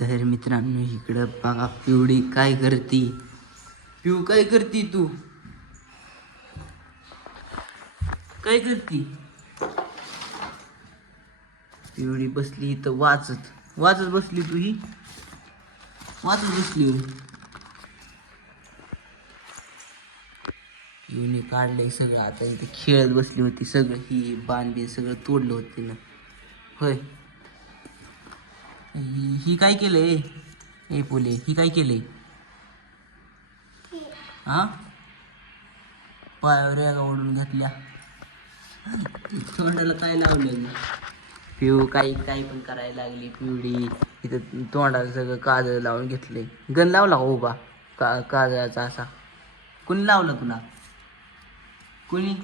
तर मित्रांनो इकडं बघा पिवडी काय करती? पिऊ काय करती तू? काय करती? पिवडी बसली इथं वाचत. वाचत बसली तू ही? वाचत बसली होय. काढले सगळं. आता इथे खेळत बसली होती सगळं. ही बांधबी सगळं तोडलं होतं तिनं. होय? ही काय केले ए फुले ही काय केले हा? पायावर रेगा ओढून घातल्या. तोंडाला काय लावलं पिऊ काही काही पण करायला लागली पिवडी इथं तोंडाला सगळं काजळ लावून घेतले गण लावला का उभा? का काजळाचा असा. कुणी लावलं तुला? कुणी?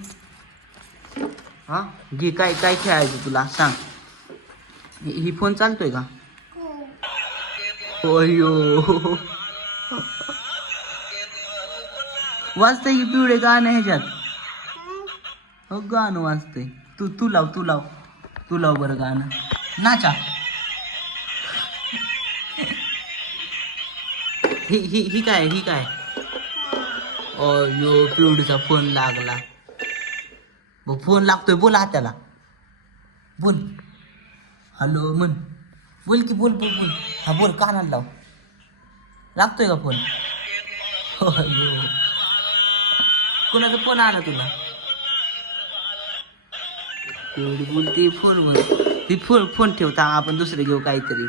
हा? घे काय काय खेळायचं तुला? सांग. ही ही फोन चालतोय का? अयो वाजतंय की पिवळे गाणं ह्याच्यात? हो गाणं वाजतंय. तू तू लाव तू लाव. तू लाव बरं गाणं. नाचा. ही ही ही काय ही काय? अयो पिवडीचा फोन लागला. मग फोन लागतोय बोल त्याला बोल. हॅलो म्हण. बोल की बोल बोल बोल. हा बोल कानाला लाव. लागतोय का फोन? कोणाचा फोन आला तुला? एवढी बोलते? फोन बोल. ती फोन फोन ठेवता. आपण दुसरं घेऊ काहीतरी.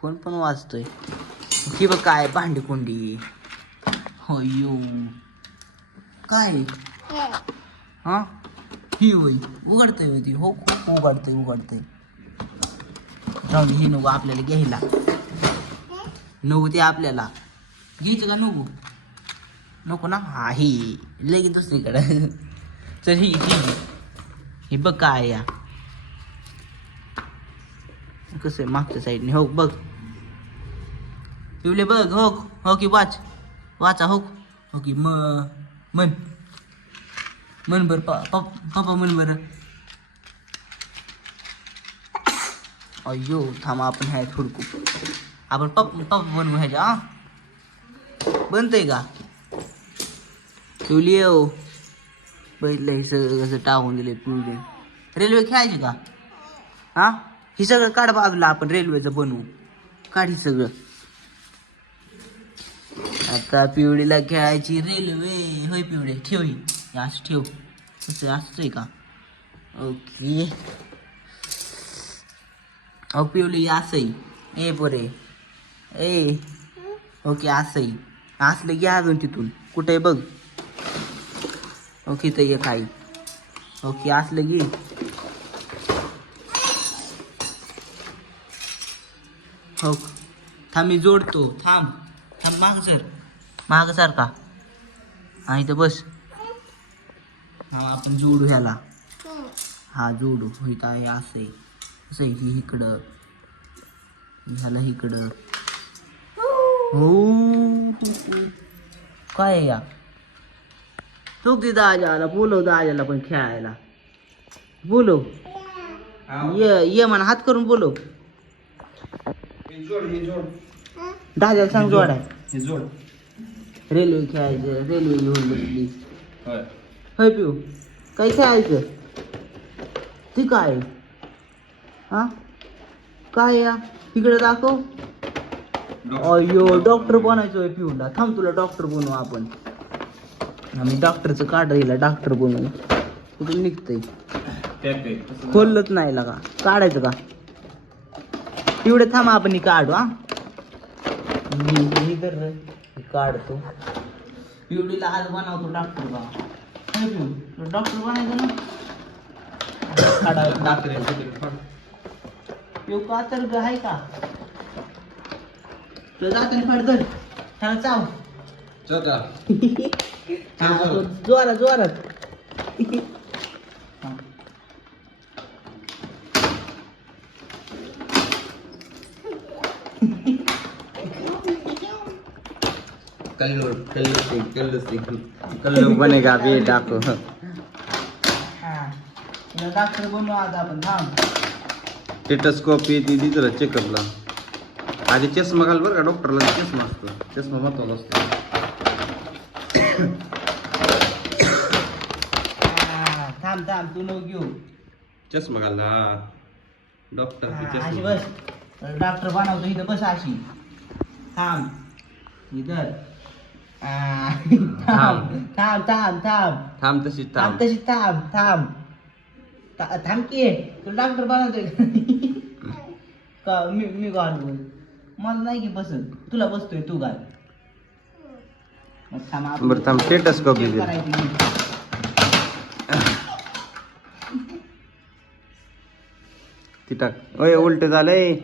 फोन पण वाजतोय. की बघ काय भांडी कोंडी. हो यो काय? हा. ही? होई उघडतंय होय ती. हो खूप उघडतंय उघडतंय. राहून हे ही नको आपल्याला घ्यायला नको ते आपल्याला. घ्यायचं का नको? नको ना? हा ही लगेच दुसरीकडं. चल ही ही बघ काय या. कसं आहे मागच्या साईडने हो बघ. पिवले बघ हो हो की वाच. वाचा हो. हो की म मन मन बर पप्पा मन बरं. अयो थांबा आपण ह्या थोडकू आपण पप पप बनवू ह्याच्या हा? बनतंय का? ठेवली येऊ बघितलं हे सगळं कसं टाकून दिले पिवले रेल्वे खेळायची का? हा? हे सगळं काढ बाजूला आपण रेल्वेचं बनवू. काढ हे सगळं. आता पिवळीला खेळायची रेल्वे. होय पिवळे ठेव ही असं ठेव. असं असतंय का? ओके. अहो पिवली असंही ए पोरे. ए. ओके असंही असलं घ्या अजून तिथून. कुठे बघ. ओके तर ये काही ओके असलं घे हो. थांब मी जोडतो. थांब. थांब माग सर माग सर का? हा इथं बस. हा आपण जोडू ह्याला. हा जोडू. हो इथं आहे असं असं आहे ही इकडं? ह्याला इकडं. हो. काय आहे या? तो की दाजाला बोलव दाजाला पण खेळायला. बोलव. ये ये म्हणा हात करून बोलव. दाजाला सांग जोडाय रेल्वे खेळायचं रेल्वे घेऊन बसली. होय पिऊ. काय खेळायचं? ती काय? हा? काय या? इकडे दाखव. अयो डॉक्टर बनायचोय पिऊला थांब तुला डॉक्टर बनवू आपण. आम्ही डॉक्टरचं काढ हिला डॉक्टर बनवू. कुठून निघतंय? खोललंच नाही. लगा. काढायचं का? तेवढे थांब आपण काढू हा. मी तर काढतो. पिवडीला आज बनवतो डॉक्टर बा. डॉक्टर बनायचं ना? काढावं पिऊ का तर ग आहे का? तुला जाताना फाड धर त्याला चाव हा, तो जोरात जोरात. हा. कल्लू कल्लू सिंह कल्लू सिंह कल्लू बनेगा बेटा को. हा. तुला डॉक्टर बनवू आज आपण. थांब. टेटस्कोप येते तिथं चेकअपला आधी चष्मा घाल बरं का डॉक्टरला चष्मा असतो. चष्मा महत्त्वाचा असतो. थांब थांब तू नको घेऊ. चष्मा घाल. हा डॉक्टर अशी बस. डॉक्टर बनवतो इथं बस अशी. थांब. इधर आ, थांब थांब. थांब थांब थांब. तशीच थांब थांब. तशी थांब थांब. थांब की तुला डॉक्टर बनवतोय का? मी मी घालू मला नाही की बसत तुला बसतोय तू घाल मग थांब आपण- बरं थांब टेटस्कोप check येते करायचं की. ती टाक. ओय उलट झालंय.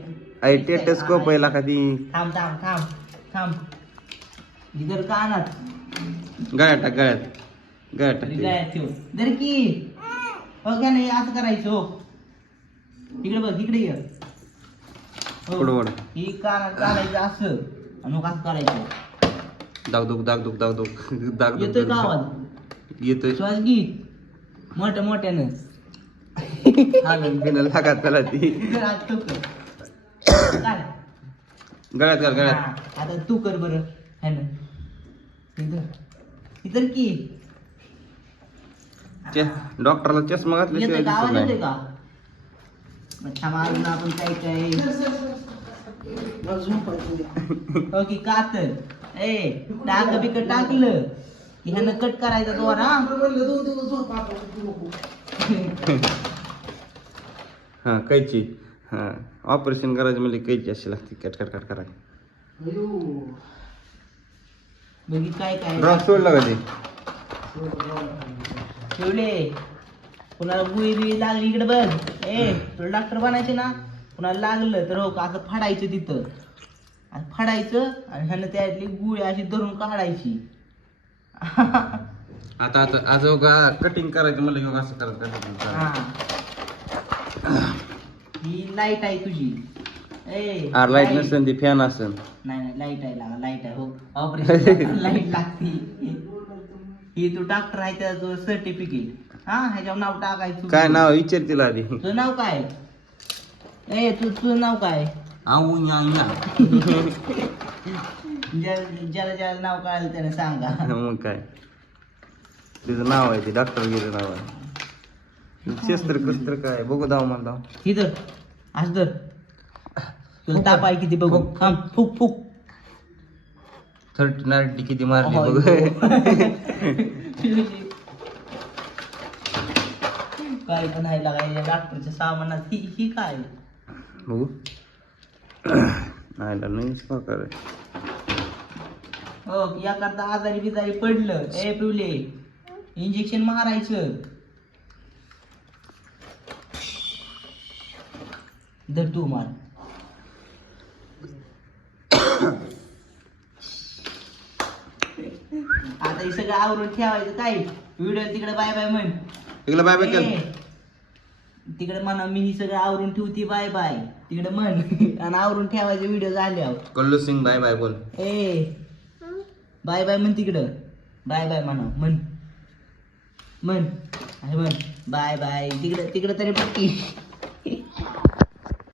आई टेटस्कोप आहे का ती थांब थांब थांब थांब. इधर कानात गळ्यात टाक गळ्यात. गळ्यात टाक. गळ्यात ठेव. दर की हो का नाही? असं करायचं हो. इकडे बघ इकडे ये. हो. पुढं वळ. ही कानात घालायचं असं आणि मग असं करायचं. दागदुग दागदुग दागदुग दागदुग येतोय का आवाज? येतोय. श्वास घे. मोठ्या मोठ्यानं. आनंद बिनल लागात त्याला ती. इधर आज तू कर. काढ. गळ्यात घाल गळ्यात. हा, आता तू कर बरं. है ना? इधर इधर की चे- डॉक्टरला चष्मा घातल्याशिवाय दिसत नाही. का? मग आपण काय काय? हो की कातर ए टाक बिक टाकलं. की ह्यानं कट करायचा दोरा हा? कैची. हा ऑपरेशन करायचं म्हणजे कैची अशी लागते. कट कट कट करायला. बघी काय काय ड्रॉप सोडला का ते? ठेवले. कुणाला गुई बी लागली इकडे बघ. ए तुला डॉक्टर बनायचे ना? कुणाला लागलं तर हो असं फाडायचं तिथं. आणि फाडायचं आणि ह्यानं त्यातली गुळी अशी धरून काढायची. आता आता आज का कटिंग करायचं म्हणलं की असं करायचं हा. ही लाइट आहे तुझी. ए आर लाइट light. नसेल ती फॅन असेल. नाही नाही लाइट आहे लागा लाइट आहे हो. ऑपरेशन लाइट लागती. ही तू डॉक्टर आहे त्याचं सर्टिफिकेट हा ह्याच्यावर नाव टाकायचं. काय नाव विचार तिला आधी. तुझं नाव काय? ए तू तुझं नाव काय? आऊ या या. ज्या- ज्याला ज्याला नाव कळालं त्याने सांगा. मग काय? तिचं नाव आहे ते डॉक्टर गेलं नाव आहे. शस्त्र कस्त्र काय? बघू दाव मला दाव इधर आज धर. तुला ताप आहे किती बघू. थांब. फुक फुक. थर्टी नाईन्टी किती मारली बघ. काय पण आहे लागायच्या डॉक्टरच्या सामानात? ही ही काय? बघू. नाही नाही प्रकार हो या करता आजारी बिजारी पडलं ए पिवले इंजेक्शन मारायचं. धर तू मार आता हे सगळं आवरून ठेवायचं काय व्हिडिओ तिकडे बाय बाय म्हण. इकडे बाय बाय केलं तिकडे म्हणा मी ही सगळं आवरून ठेवती बाय बाय. तिकडे म्हण. आणि आवरून ठेवायचे व्हिडिओ झाल्यावर. कल्लू सिंग बाय बाय बोल. ए बाय बाय म्हण तिकडं. बाय बाय म्हणा म्हण. म्हण. अरे म्हण बाय बाय. तिकडं तिकडं तरी पक्की